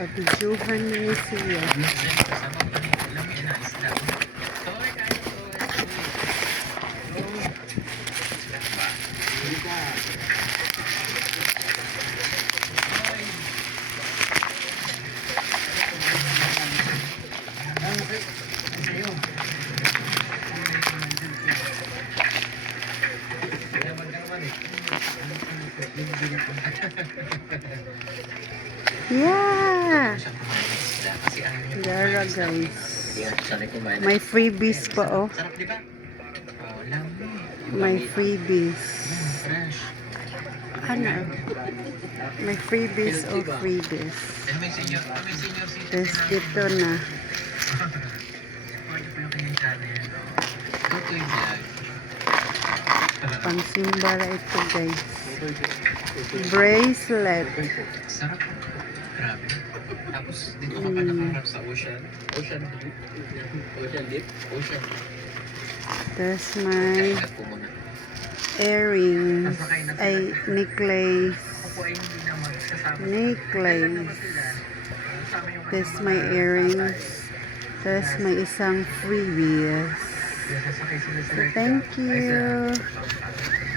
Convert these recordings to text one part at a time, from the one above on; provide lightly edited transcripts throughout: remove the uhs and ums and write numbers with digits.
Pag-videohan niyo siya. Yeah! Gara guys. May freebies pa oh. May freebies. Ano? May freebies o freebies. Tapos ito na. Pangsimbara ito guys. Bracelet. Sarap. Grabe. Tapos dito ka pa nakaharap sa ocean. Ocean view. Ocean dip. Ocean. Tapos may earrings. Ay, necklace. Necklace. Tapos may earrings. Tapos may isang freebies. So, thank you.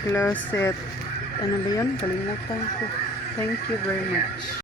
Closet. Ano ba yun? Kalimutan ko. Thank you very much.